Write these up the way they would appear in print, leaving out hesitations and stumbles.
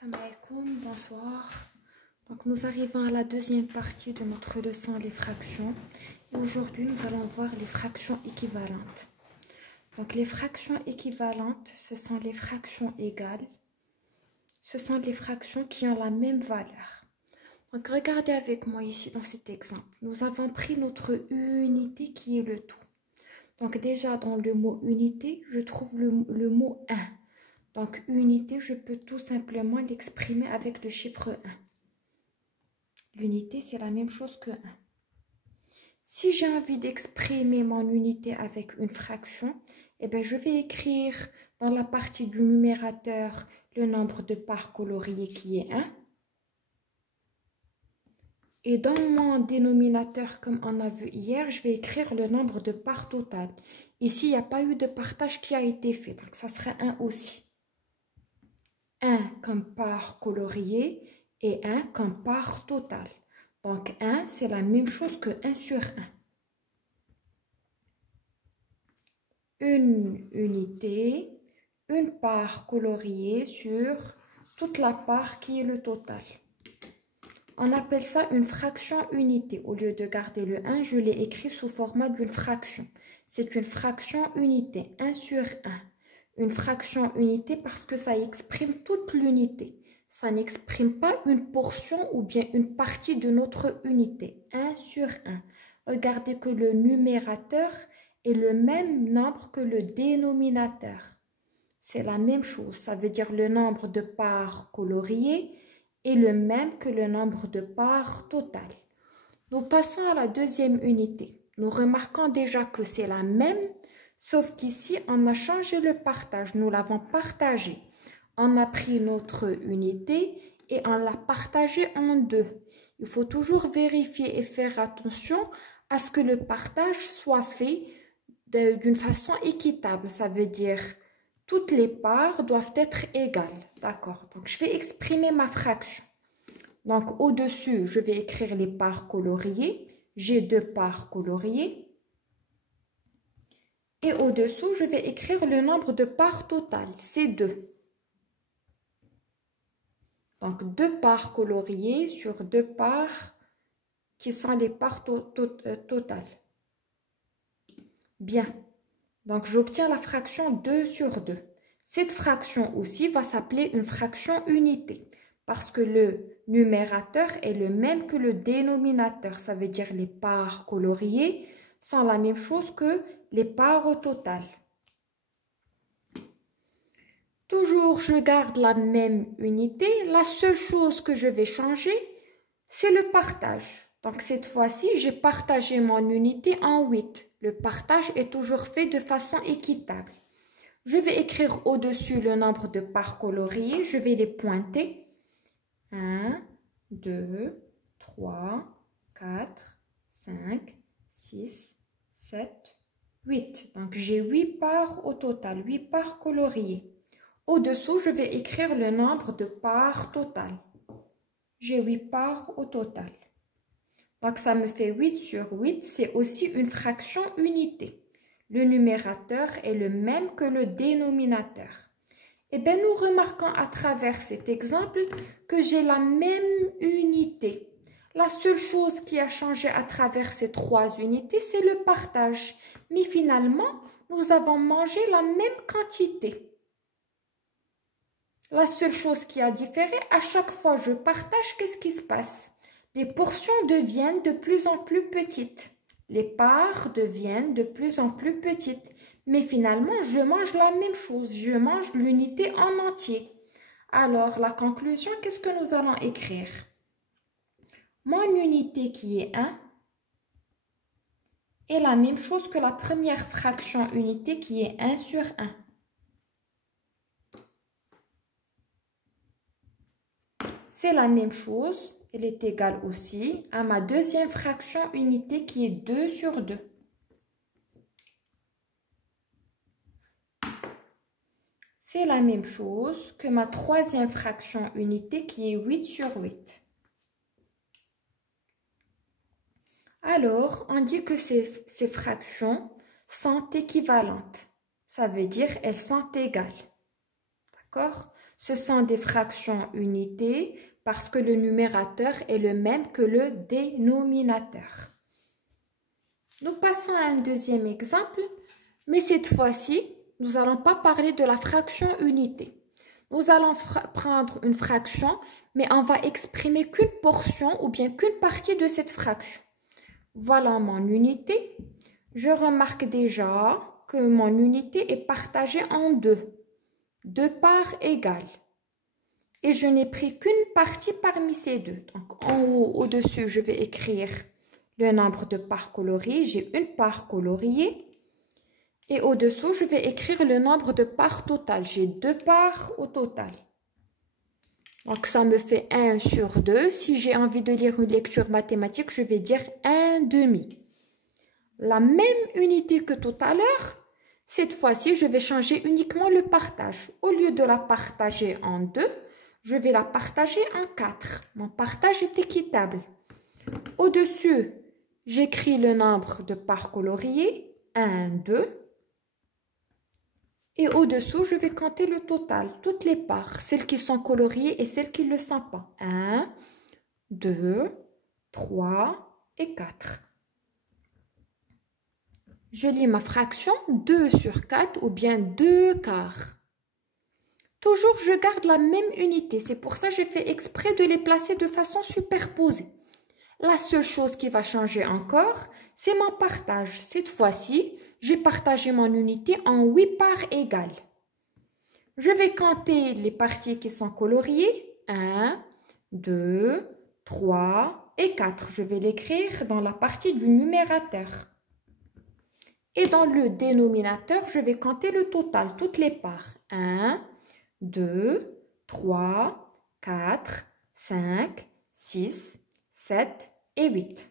Salam alaikum, bonsoir. Donc nous arrivons à la deuxième partie de notre leçon les fractions. Et aujourd'hui nous allons voir les fractions équivalentes. Donc les fractions équivalentes, ce sont les fractions égales. Ce sont les fractions qui ont la même valeur. Donc regardez avec moi ici dans cet exemple. Nous avons pris notre unité qui est le tout. Donc déjà dans le mot unité, je trouve le mot 1. Donc, unité, je peux tout simplement l'exprimer avec le chiffre 1. L'unité, c'est la même chose que 1. Si j'ai envie d'exprimer mon unité avec une fraction, eh bien, je vais écrire dans la partie du numérateur le nombre de parts coloriées qui est 1. Et dans mon dénominateur, comme on a vu hier, je vais écrire le nombre de parts totales. Ici, il n'y a pas eu de partage qui a été fait, donc ça sera 1 aussi. 1 comme part coloriée et 1 comme part totale. Donc 1, c'est la même chose que 1 sur 1. Une unité, une part coloriée sur toute la part qui est le total. On appelle ça une fraction unité. Au lieu de garder le 1, je l'ai écrit sous format d'une fraction. C'est une fraction unité, 1 sur 1. Une fraction unité parce que ça exprime toute l'unité. Ça n'exprime pas une portion ou bien une partie de notre unité. 1 sur 1. Regardez que le numérateur est le même nombre que le dénominateur. C'est la même chose. Ça veut dire le nombre de parts coloriées est le même que le nombre de parts totales. Nous passons à la deuxième unité. Nous remarquons déjà que c'est la même. Sauf qu'ici, on a changé le partage. Nous l'avons partagé. On a pris notre unité et on l'a partagé en deux. Il faut toujours vérifier et faire attention à ce que le partage soit fait d'une façon équitable. Ça veut dire toutes les parts doivent être égales. D'accord. Donc, je vais exprimer ma fraction. Donc, au-dessus, je vais écrire les parts coloriées. J'ai deux parts coloriées. Et au-dessous, je vais écrire le nombre de parts totales, c'est 2. Donc, 2 parts coloriées sur 2 parts qui sont les parts totales. Bien. Donc, j'obtiens la fraction 2 sur 2. Cette fraction aussi va s'appeler une fraction unité parce que le numérateur est le même que le dénominateur. Ça veut dire les parts coloriées sont la même chose que les parts totales. Toujours, je garde la même unité. La seule chose que je vais changer, c'est le partage. Donc, cette fois-ci, j'ai partagé mon unité en 8. Le partage est toujours fait de façon équitable. Je vais écrire au-dessus le nombre de parts coloriées. Je vais les pointer. 1, 2, 3, 4, 5, 6, 7, 8. Donc, j'ai 8 parts au total, 8 parts coloriées. Au-dessous, je vais écrire le nombre de parts totales. J'ai 8 parts au total. Donc, ça me fait 8 sur 8. C'est aussi une fraction unité. Le numérateur est le même que le dénominateur. Eh bien, nous remarquons à travers cet exemple que j'ai la même unité. La seule chose qui a changé à travers ces 3 unités, c'est le partage. Mais finalement, nous avons mangé la même quantité. La seule chose qui a différé, à chaque fois que je partage, qu'est-ce qui se passe? Les portions deviennent de plus en plus petites. Les parts deviennent de plus en plus petites. Mais finalement, je mange la même chose. Je mange l'unité en entier. Alors, la conclusion, qu'est-ce que nous allons écrire? Mon unité qui est 1 est la même chose que la première fraction unité qui est 1 sur 1. C'est la même chose, elle est égale aussi à ma deuxième fraction unité qui est 2 sur 2. C'est la même chose que ma troisième fraction unité qui est 8 sur 8. Alors, on dit que ces fractions sont équivalentes. Ça veut dire elles sont égales. D'accord? Ce sont des fractions unités parce que le numérateur est le même que le dénominateur. Nous passons à un deuxième exemple, mais cette fois-ci, nous n'allons pas parler de la fraction unité. Nous allons prendre une fraction, mais on va exprimer qu'une portion ou bien qu'une partie de cette fraction. Voilà mon unité. Je remarque déjà que mon unité est partagée en deux parts égales. Et je n'ai pris qu'une partie parmi ces deux. Donc en haut, au-dessus, je vais écrire le nombre de parts coloriées. J'ai une part coloriée. Et au-dessous, je vais écrire le nombre de parts totales. J'ai 2 parts au total. Donc, ça me fait 1 sur 2. Si j'ai envie de lire une lecture mathématique, je vais dire 1/2. La même unité que tout à l'heure, cette fois-ci, je vais changer uniquement le partage. Au lieu de la partager en 2, je vais la partager en 4. Mon partage est équitable. Au-dessus, j'écris le nombre de parts coloriées. 1, 2. Et au-dessous, je vais compter le total, toutes les parts, celles qui sont coloriées et celles qui ne le sont pas. 1, 2, 3 et 4. Je lis ma fraction 2 sur 4 ou bien 2 quarts. Toujours, je garde la même unité. C'est pour ça que j'ai fait exprès de les placer de façon superposée. La seule chose qui va changer encore, c'est mon partage. Cette fois-ci, j'ai partagé mon unité en 8 parts égales. Je vais compter les parties qui sont coloriées. 1, 2, 3 et 4. Je vais l'écrire dans la partie du numérateur. Et dans le dénominateur, je vais compter le total, toutes les parts. 1, 2, 3, 4, 5, 6, 7 et 8.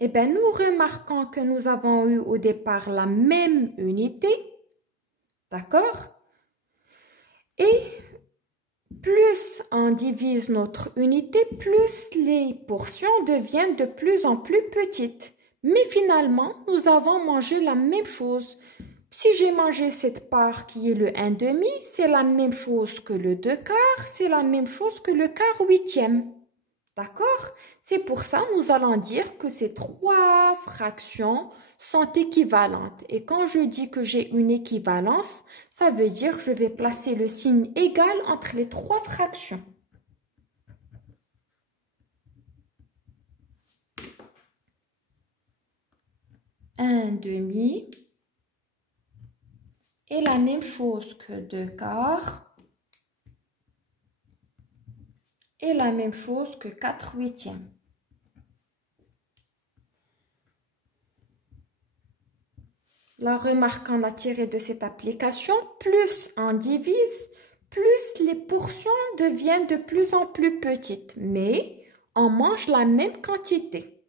Eh bien, nous remarquons que nous avons eu au départ la même unité, d'accord? Et plus on divise notre unité, plus les portions deviennent de plus en plus petites. Mais finalement, nous avons mangé la même chose. Si j'ai mangé cette part qui est le 1/2, c'est la même chose que le 2 quarts, c'est la même chose que le quart huitième. D'accord? C'est pour ça que nous allons dire que ces 3 fractions sont équivalentes. Et quand je dis que j'ai une équivalence, ça veut dire que je vais placer le signe égal entre les 3 fractions. Un demi est la même chose que 2 quarts. Et la même chose que 4 huitièmes. La remarque qu'on a tirée de cette application, plus on divise, plus les portions deviennent de plus en plus petites. Mais on mange la même quantité.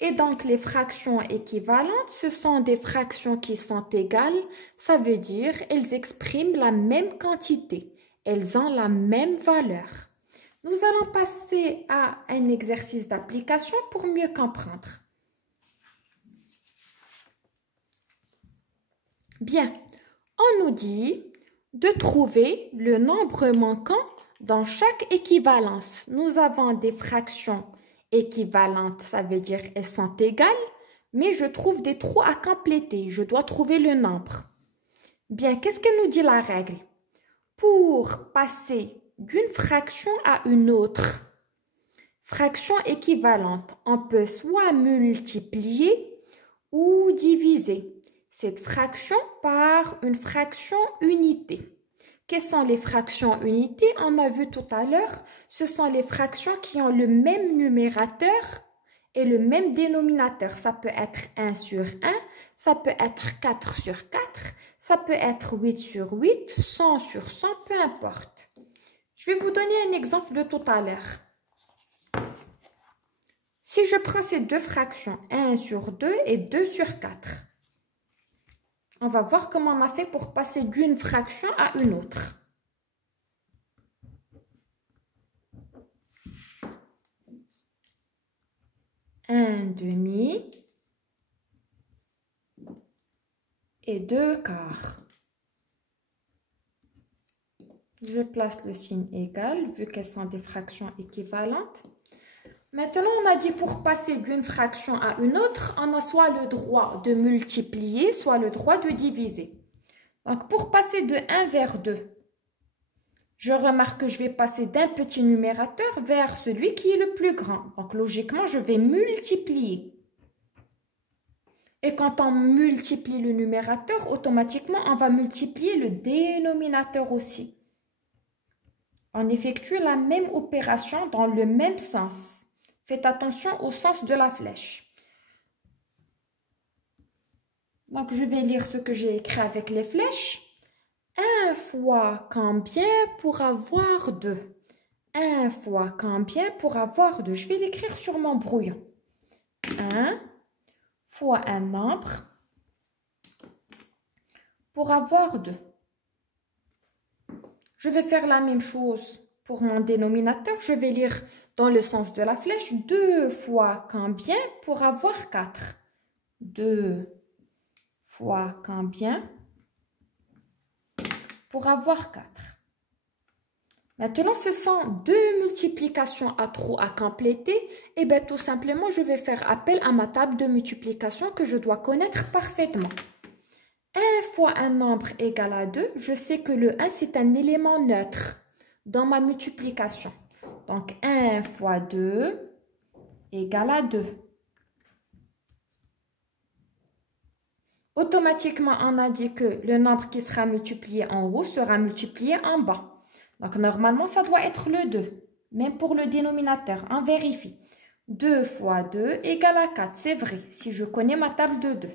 Et donc les fractions équivalentes, ce sont des fractions qui sont égales. Ça veut dire qu'elles expriment la même quantité. Elles ont la même valeur. Nous allons passer à un exercice d'application pour mieux comprendre. Bien, on nous dit de trouver le nombre manquant dans chaque équivalence. Nous avons des fractions équivalentes, ça veut dire elles sont égales, mais je trouve des trous à compléter. Je dois trouver le nombre. Bien, qu'est-ce que nous dit la règle? Pour passer d'une fraction à une autre fraction équivalente, on peut soit multiplier ou diviser cette fraction par une fraction unité. Quelles sont les fractions unités? On a vu tout à l'heure, ce sont les fractions qui ont le même numérateur et le même dénominateur. Ça peut être 1 sur 1, ça peut être 4 sur 4, ça peut être 8 sur 8, 100 sur 100, peu importe. Je vais vous donner un exemple de tout à l'heure. Si je prends ces deux fractions, 1 sur 2 et 2 sur 4, on va voir comment on a fait pour passer d'une fraction à une autre. Un demi et 2 quarts. Je place le signe égal, vu qu'elles sont des fractions équivalentes. Maintenant, on a dit pour passer d'une fraction à une autre, on a soit le droit de multiplier, soit le droit de diviser. Donc, pour passer de 1 vers 2, je remarque que je vais passer d'un petit numérateur vers celui qui est le plus grand. Donc, logiquement, je vais multiplier. Et quand on multiplie le numérateur, automatiquement, on va multiplier le dénominateur aussi. On effectue la même opération dans le même sens. Faites attention au sens de la flèche. Donc, je vais lire ce que j'ai écrit avec les flèches. 1 fois combien pour avoir 2? 1 fois combien pour avoir 2? Je vais l'écrire sur mon brouillon. 1 fois un nombre pour avoir 2. Je vais faire la même chose pour mon dénominateur. Je vais lire dans le sens de la flèche. 2 fois combien pour avoir 4? 2 fois combien pour avoir 4? Maintenant, ce sont deux multiplications à trous à compléter. Et bien, tout simplement, je vais faire appel à ma table de multiplication que je dois connaître parfaitement. 1 fois un nombre égal à 2. Je sais que le 1, c'est un élément neutre dans ma multiplication. Donc, 1 fois 2 égale à 2. Automatiquement, on a dit que le nombre qui sera multiplié en haut sera multiplié en bas. Donc, normalement, ça doit être le 2. Même pour le dénominateur, on vérifie. 2 fois 2 égale à 4. C'est vrai, si je connais ma table de 2.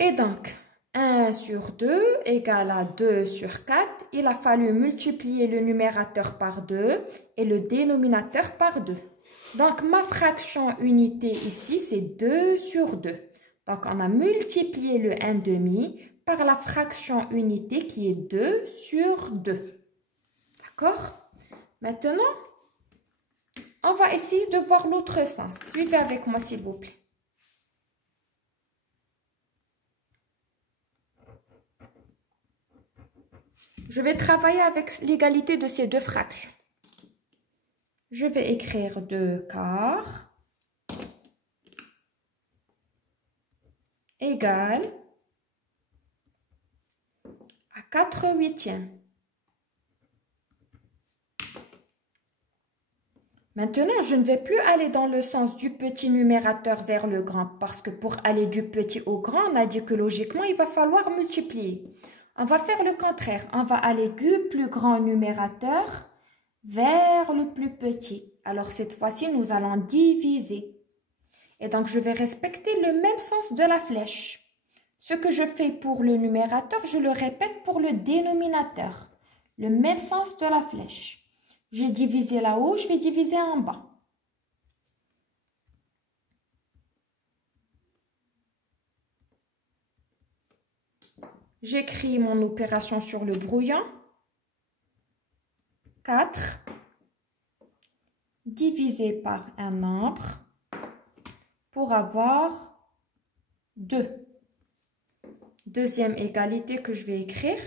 Et donc, 1 sur 2 égale à 2 sur 4. Il a fallu multiplier le numérateur par 2 et le dénominateur par 2. Donc, ma fraction unité ici, c'est 2 sur 2. Donc, on a multiplié le 1/2 par la fraction unité qui est 2 sur 2. D'accord? Maintenant, on va essayer de voir l'autre sens. Suivez avec moi, s'il vous plaît. Je vais travailler avec l'égalité de ces deux fractions. Je vais écrire 2 quarts égale à 4 huitièmes. Maintenant, je ne vais plus aller dans le sens du petit numérateur vers le grand parce que pour aller du petit au grand, on a dit que logiquement, il va falloir multiplier. On va faire le contraire. On va aller du plus grand numérateur vers le plus petit. Alors, cette fois-ci, nous allons diviser. Et donc, je vais respecter le même sens de la flèche. Ce que je fais pour le numérateur, je le répète pour le dénominateur. Le même sens de la flèche. J'ai divisé là-haut, je vais diviser en bas. J'écris mon opération sur le brouillon. 4 divisé par un nombre pour avoir 2. Deuxième égalité que je vais écrire.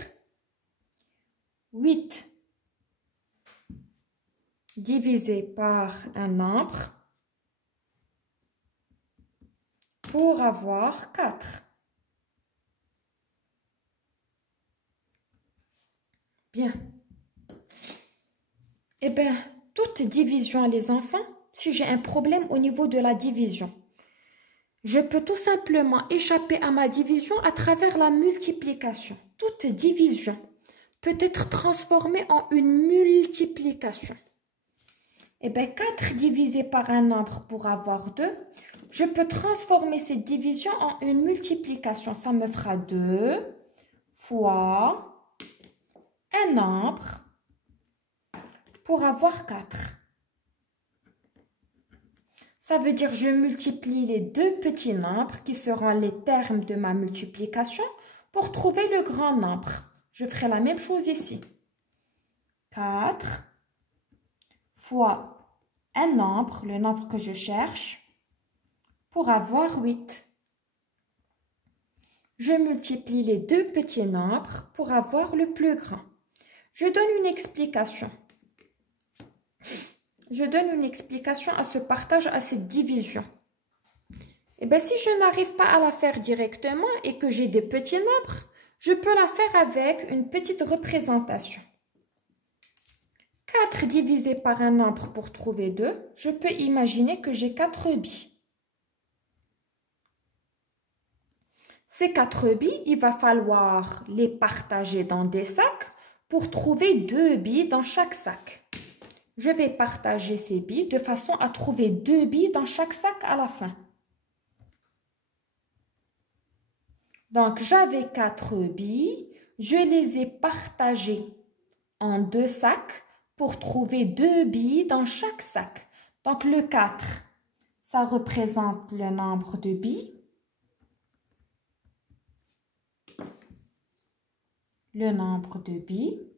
8 divisé par un nombre pour avoir 4. Bien. Eh bien, toute division, les enfants, si j'ai un problème au niveau de la division, je peux tout simplement échapper à ma division à travers la multiplication. Toute division peut être transformée en une multiplication. Eh bien, 4 divisé par un nombre pour avoir 2, je peux transformer cette division en une multiplication. Ça me fera 2 fois un nombre pour avoir 4. Ça veut dire que je multiplie les deux petits nombres qui seront les termes de ma multiplication pour trouver le grand nombre. Je ferai la même chose ici. 4 fois un nombre, le nombre que je cherche, pour avoir 8. je multiplie les deux petits nombres pour avoir le plus grand. Je donne une explication. Je donne une explication à ce partage, à cette division. Et bien, si je n'arrive pas à la faire directement et que j'ai des petits nombres, je peux la faire avec une petite représentation. 4 divisé par un nombre pour trouver 2, je peux imaginer que j'ai 4 billes. Ces 4 billes, il va falloir les partager dans des sacs pour trouver 2 billes dans chaque sac. Je vais partager ces billes de façon à trouver 2 billes dans chaque sac à la fin. Donc, j'avais 4 billes, je les ai partagées en 2 sacs pour trouver 2 billes dans chaque sac. Donc, le 4, ça représente le nombre de billes. Le nombre de billes.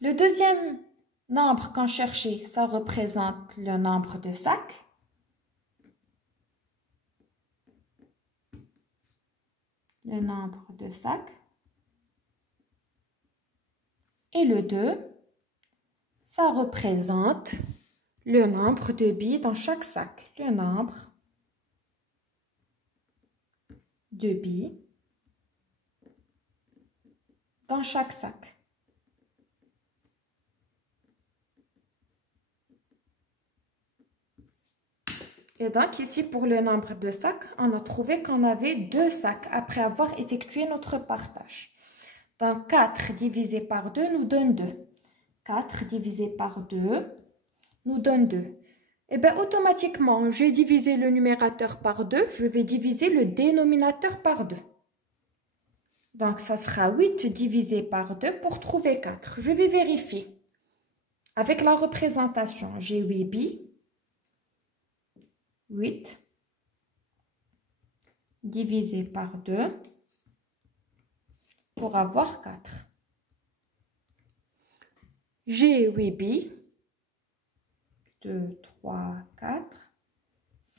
Le deuxième nombre qu'on cherchait, ça représente le nombre de sacs. Le nombre de sacs. Et le 2, ça représente le nombre de billes dans chaque sac. Le nombre de billes dans chaque sac. Et donc ici, pour le nombre de sacs, on a trouvé qu'on avait 2 sacs après avoir effectué notre partage. Donc 4 divisé par 2 nous donne 2. 4 divisé par 2 nous donne 2. Et bien automatiquement, j'ai divisé le numérateur par 2, je vais diviser le dénominateur par 2. Donc ça sera 8 divisé par 2 pour trouver 4. Je vais vérifier. Avec la représentation, j'ai 8 billes. 8 divisé par 2 pour avoir 4. J'ai 8 billes. 2, 3, 4,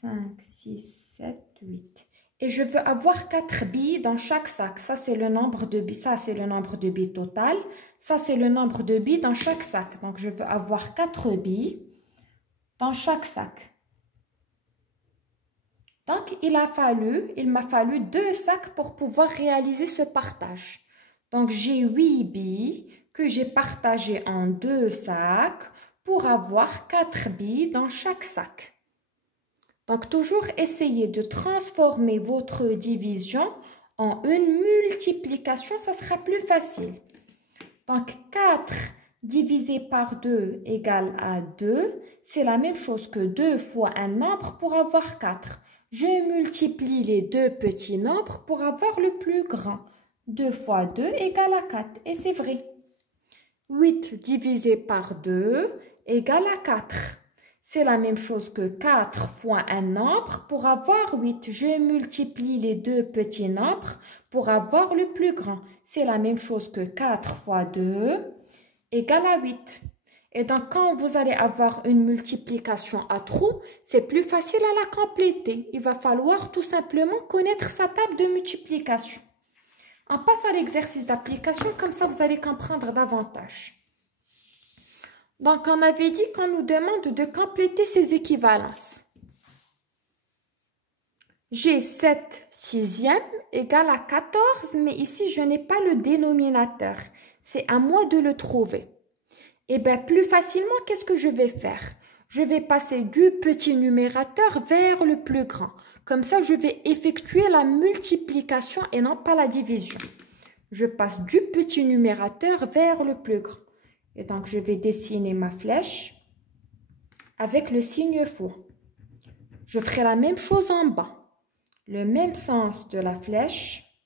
5, 6, 7, 8. Et je veux avoir 4 billes dans chaque sac. Ça, c'est le nombre de billes. Ça, c'est le nombre de billes total. Ça, c'est le nombre de billes dans chaque sac. Donc, je veux avoir 4 billes dans chaque sac. Donc, il m'a fallu 2 sacs pour pouvoir réaliser ce partage. Donc, j'ai 8 billes que j'ai partagées en 2 sacs pour avoir 4 billes dans chaque sac. Donc, toujours essayez de transformer votre division en une multiplication, ça sera plus facile. Donc, 4 divisé par 2 égale à 2, c'est la même chose que 2 fois un nombre pour avoir 4. Je multiplie les deux petits nombres pour avoir le plus grand. 2 fois 2 égale à 4. Et c'est vrai. 8 divisé par 2 égale à 4. C'est la même chose que 4 fois un nombre pour avoir 8. Je multiplie les deux petits nombres pour avoir le plus grand. C'est la même chose que 4 fois 2 égale à 8. Et donc, quand vous allez avoir une multiplication à trous, c'est plus facile à la compléter. Il va falloir tout simplement connaître sa table de multiplication. On passe à l'exercice d'application, comme ça vous allez comprendre davantage. Donc, on avait dit qu'on nous demande de compléter ces équivalences. J'ai 7 sixièmes égale à 14, mais ici, je n'ai pas le dénominateur. C'est à moi de le trouver. Et bien, plus facilement, qu'est-ce que je vais faire? Je vais passer du petit numérateur vers le plus grand. Comme ça, je vais effectuer la multiplication et non pas la division. Je passe du petit numérateur vers le plus grand. Et donc, je vais dessiner ma flèche avec le signe fois. Je ferai la même chose en bas. Le même sens de la flèche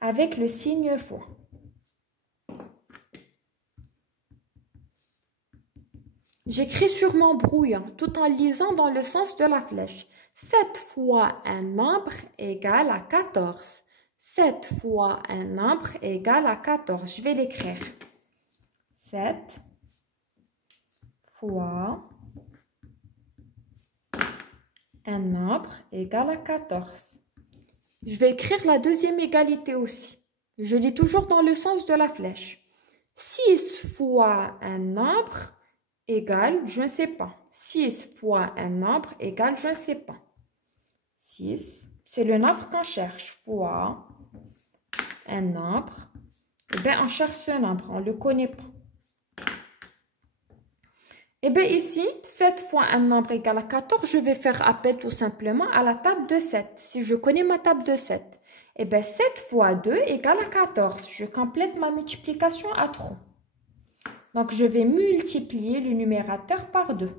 avec le signe fois. J'écris sur mon brouillon tout en lisant dans le sens de la flèche. 7 fois un nombre égale à 14. 7 fois un nombre égale à 14. Je vais l'écrire. 7 fois un nombre égal à 14. Je vais écrire la deuxième égalité aussi. Je lis toujours dans le sens de la flèche. 6 fois un nombre égale, je ne sais pas. 6 fois un nombre égale, je ne sais pas. 6, c'est le nombre qu'on cherche, fois un nombre. Eh bien, on cherche ce nombre, on ne le connaît pas. Eh bien, ici, 7 fois un nombre égal à 14, je vais faire appel tout simplement à la table de 7. Si je connais ma table de 7, eh bien, 7 fois 2 égale à 14. Je complète ma multiplication à 3. Donc, je vais multiplier le numérateur par 2.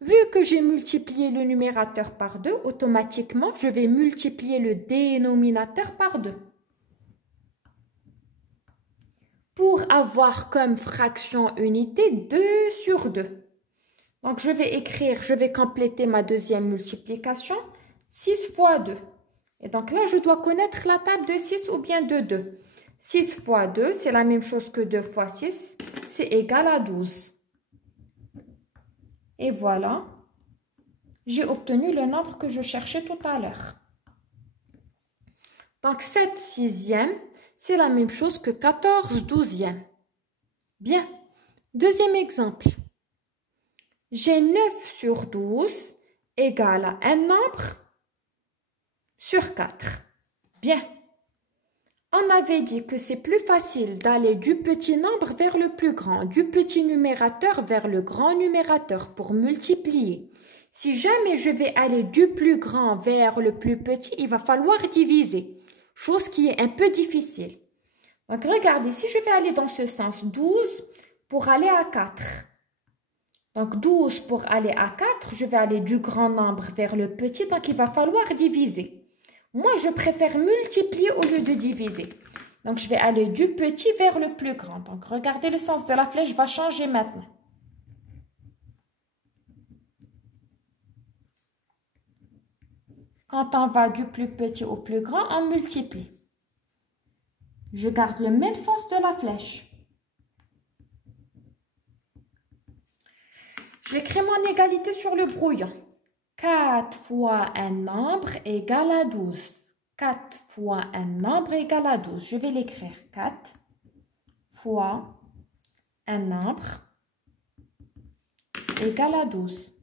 Vu que j'ai multiplié le numérateur par 2, automatiquement, je vais multiplier le dénominateur par 2. Pour avoir comme fraction unité 2 sur 2. Donc, je vais compléter ma deuxième multiplication, 6 fois 2. Et donc là, je dois connaître la table de 6 ou bien de 2. 6 fois 2, c'est la même chose que 2 fois 6, c'est égal à 12. Et voilà, j'ai obtenu le nombre que je cherchais tout à l'heure. Donc, 7 sixièmes, c'est la même chose que 14 douzièmes. Bien. Deuxième exemple. J'ai 9 sur 12 égale à un nombre sur 4. Bien. On avait dit que c'est plus facile d'aller du petit nombre vers le plus grand, du petit numérateur vers le grand numérateur pour multiplier. Si jamais je vais aller du plus grand vers le plus petit, il va falloir diviser, chose qui est un peu difficile. Donc, regardez, si je vais aller dans ce sens, 12 pour aller à 4. Donc, 12 pour aller à 4, je vais aller du grand nombre vers le petit, donc il va falloir diviser. Moi, je préfère multiplier au lieu de diviser. Donc, je vais aller du petit vers le plus grand. Donc, regardez, le sens de la flèche va changer maintenant. Quand on va du plus petit au plus grand, on multiplie. Je garde le même sens de la flèche. J'écris mon égalité sur le brouillon. 4 fois un nombre égale à 12. 4 fois un nombre égale à 12. Je vais l'écrire. 4 fois un nombre égale à 12.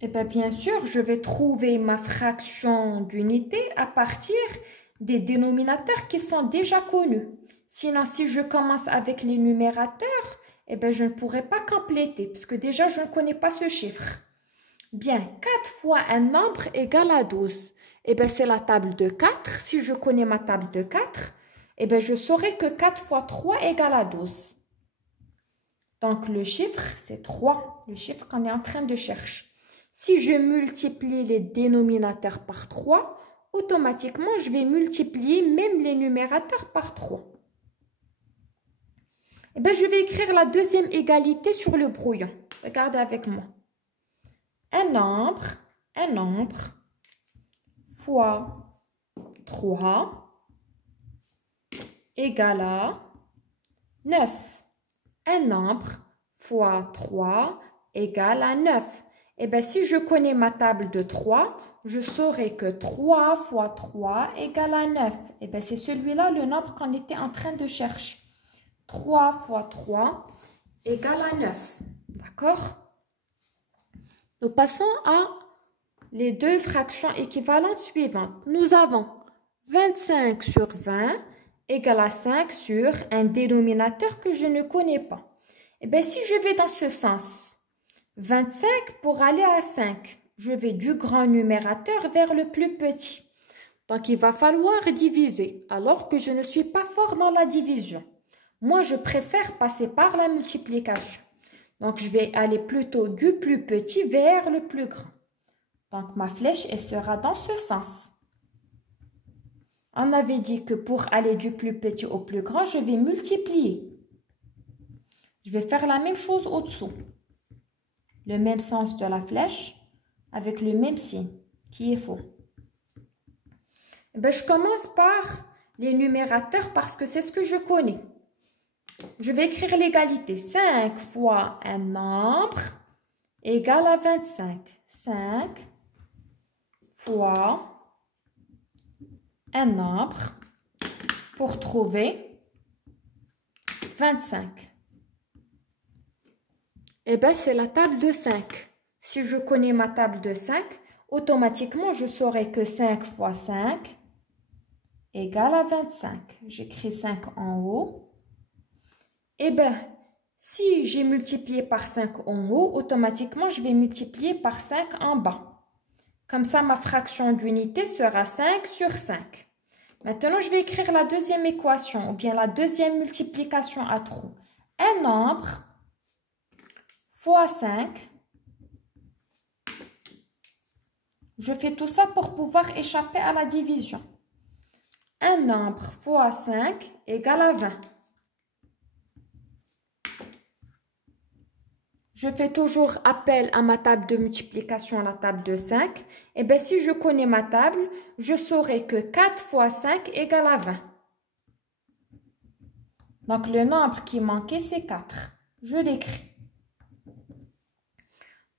Et bien sûr, je vais trouver ma fraction d'unité à partir des dénominateurs qui sont déjà connus. Sinon, si je commence avec les numérateurs, je ne pourrai pas compléter parce que déjà, je ne connais pas ce chiffre. Bien, 4 fois un nombre égale à 12. C'est la table de 4. Si je connais ma table de 4, je saurai que 4 fois 3 égale à 12. Donc, le chiffre, c'est 3, le chiffre qu'on est en train de chercher. Si je multiplie les dénominateurs par 3, automatiquement, je vais multiplier même les numérateurs par 3. Je vais écrire la deuxième égalité sur le brouillon. Regardez avec moi. Un nombre fois 3 égale à 9. Un nombre fois 3 égale à 9. Si je connais ma table de 3, je saurai que 3 fois 3 égale à 9. C'est celui-là le nombre qu'on était en train de chercher. 3 fois 3 égale à 9. D'accord? Nous passons à les deux fractions équivalentes suivantes. Nous avons 25 sur 20 égale à 5 sur un dénominateur que je ne connais pas. Si je vais dans ce sens, 25 pour aller à 5, je vais du grand numérateur vers le plus petit. Donc, il va falloir diviser, alors que je ne suis pas fort dans la division. Moi, je préfère passer par la multiplication. Donc, je vais aller plutôt du plus petit vers le plus grand. Donc, ma flèche, elle sera dans ce sens. On avait dit que pour aller du plus petit au plus grand, je vais multiplier. Je vais faire la même chose au-dessous. Le même sens de la flèche avec le même signe qui est faux. Je commence par les numérateurs parce que c'est ce que je connais. Je vais écrire l'égalité. 5 fois un nombre égale à 25. 5 fois un nombre pour trouver 25. Eh bien, c'est la table de 5. Si je connais ma table de 5, automatiquement, je saurai que 5 fois 5 égale à 25. J'écris 5 en haut. Eh bien, si j'ai multiplié par 5 en haut, automatiquement, je vais multiplier par 5 en bas. Comme ça, ma fraction d'unité sera 5 sur 5. Maintenant, je vais écrire la deuxième équation, ou bien la deuxième multiplication à trous. Un nombre fois 5. Je fais tout ça pour pouvoir échapper à la division. Un nombre fois 5 égale à 20. Je fais toujours appel à ma table de multiplication, à la table de 5. Et bien, si je connais ma table, je saurai que 4 fois 5 égale à 20. Donc, le nombre qui manquait, c'est 4. Je l'écris.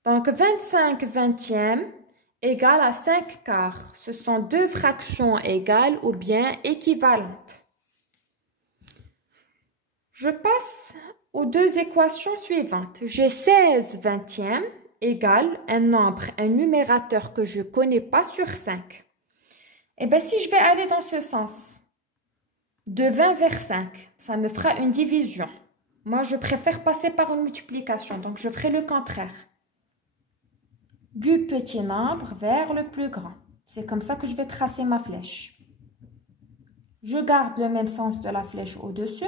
Donc, 25 vingtièmes égale à 5 quarts. Ce sont deux fractions égales ou bien équivalentes. Je passe aux deux équations suivantes. J'ai 16 vingtièmes égale un nombre, un numérateur que je ne connais pas sur 5. Et bien, si je vais aller dans ce sens, de 20 vers 5, ça me fera une division. Moi, je préfère passer par une multiplication, donc je ferai le contraire. Du petit nombre vers le plus grand. C'est comme ça que je vais tracer ma flèche. Je garde le même sens de la flèche au-dessus.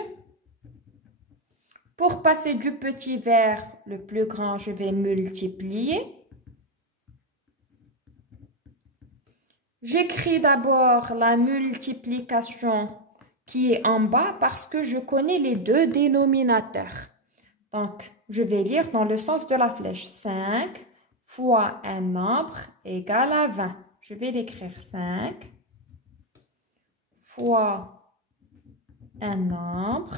Pour passer du petit vers le plus grand, je vais multiplier. J'écris d'abord la multiplication qui est en bas parce que je connais les deux dénominateurs. Donc, je vais lire dans le sens de la flèche. 5 fois un nombre égale à 20. Je vais l'écrire 5 fois un nombre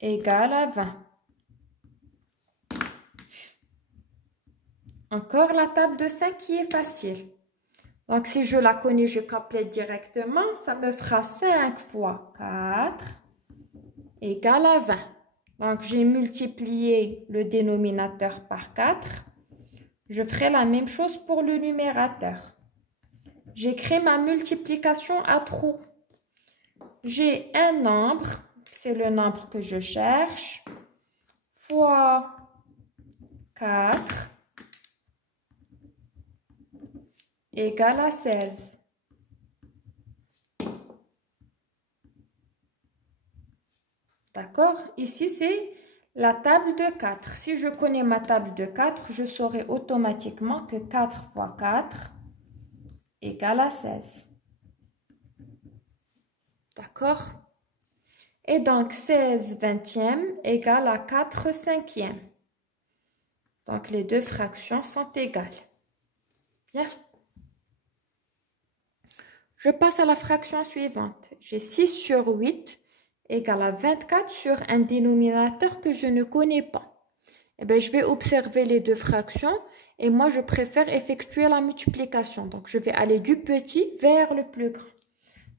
égale à 20. Encore la table de 5 qui est facile. Donc, si je la connais, je complète directement. Ça me fera 5 fois 4 égale à 20. Donc, j'ai multiplié le dénominateur par 4. Je ferai la même chose pour le numérateur. J'écris ma multiplication à trous. J'ai un nombre, c'est le nombre que je cherche, fois 4 égale à 16. D'accord? Ici, c'est la table de 4. Si je connais ma table de 4, je saurai automatiquement que 4 fois 4 égale à 16. D'accord? Et donc, 16 vingtièmes égale à 4 cinquièmes. Donc, les deux fractions sont égales. Bien. Je passe à la fraction suivante. J'ai 6 sur 8 égale à 24 sur un dénominateur que je ne connais pas. Eh bien, je vais observer les deux fractions et moi, je préfère effectuer la multiplication. Donc, je vais aller du petit vers le plus grand.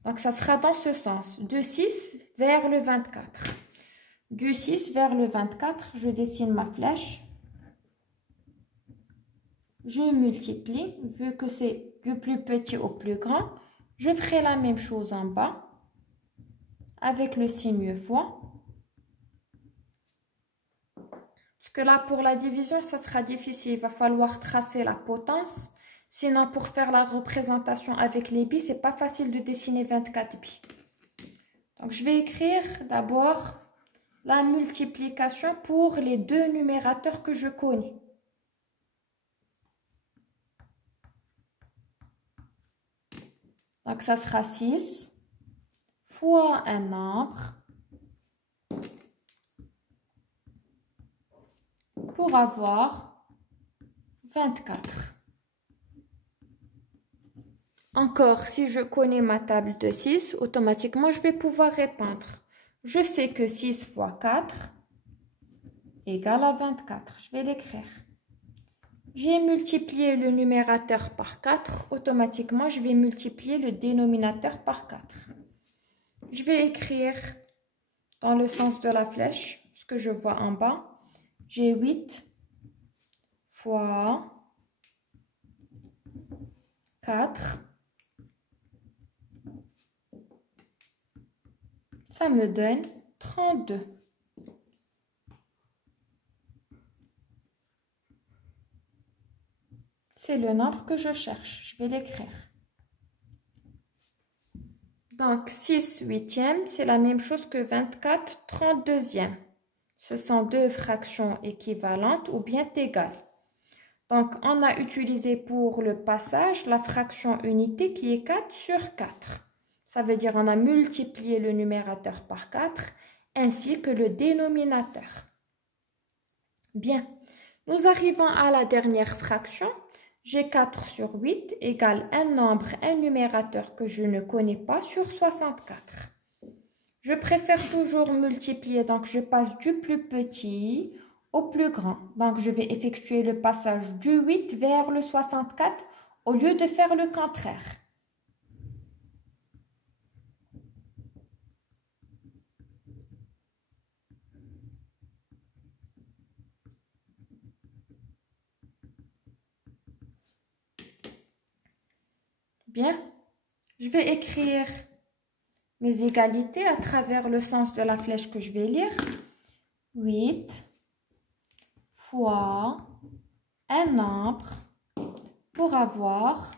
Donc, ça sera dans ce sens, de 6 vers le 24. Du 6 vers le 24, je dessine ma flèche. Je multiplie, vu que c'est du plus petit au plus grand. Je ferai la même chose en bas, avec le signe fois. Parce que là, pour la division, ça sera difficile. Il va falloir tracer la potence. Sinon, pour faire la représentation avec les billes, c'est pas facile de dessiner 24 billes. Donc, je vais écrire d'abord la multiplication pour les deux numérateurs que je connais. Donc, ça sera 6 fois un nombre pour avoir 24. Encore, si je connais ma table de 6, automatiquement, je vais pouvoir répondre. Je sais que 6 fois 4 égale à 24. Je vais l'écrire. J'ai multiplié le numérateur par 4. Automatiquement, je vais multiplier le dénominateur par 4. Je vais écrire dans le sens de la flèche, ce que je vois en bas. J'ai 8 fois 4. Ça me donne 32. C'est le nombre que je cherche. Je vais l'écrire. Donc, 6 huitièmes, c'est la même chose que 24 32e. Ce sont deux fractions équivalentes ou bien égales. Donc, on a utilisé pour le passage la fraction unité qui est 4 sur 4. Ça veut dire qu'on a multiplié le numérateur par 4 ainsi que le dénominateur. Bien, nous arrivons à la dernière fraction. J'ai 4 sur 8 égale un nombre, un numérateur que je ne connais pas sur 64. Je préfère toujours multiplier, donc je passe du plus petit au plus grand. Donc je vais effectuer le passage du 8 vers le 64 au lieu de faire le contraire. Bien, je vais écrire mes égalités à travers le sens de la flèche que je vais lire. 8 fois un nombre pour avoir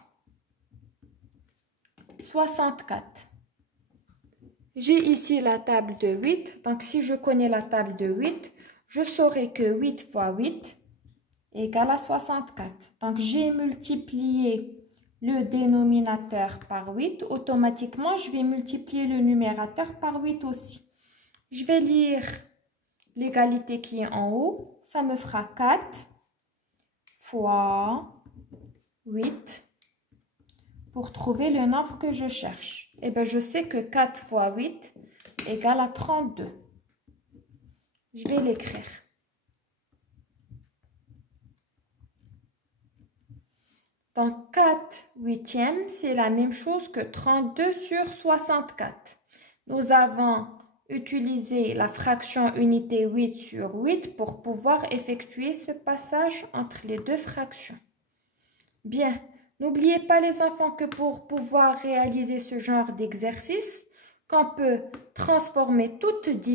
64. J'ai ici la table de 8. Donc, si je connais la table de 8, je saurai que 8 fois 8 égale à 64. Donc, j'ai multiplié le dénominateur par 8. Automatiquement, je vais multiplier le numérateur par 8 aussi. Je vais lire l'égalité qui est en haut. Ça me fera 4 fois 8 pour trouver le nombre que je cherche. Et bien, je sais que 4 fois 8 égale à 32. Je vais l'écrire. Donc, 4 huitièmes, c'est la même chose que 32 sur 64. Nous avons utilisé la fraction unité 8 sur 8 pour pouvoir effectuer ce passage entre les deux fractions. Bien, n'oubliez pas les enfants que pour pouvoir réaliser ce genre d'exercice, qu'on peut transformer toute division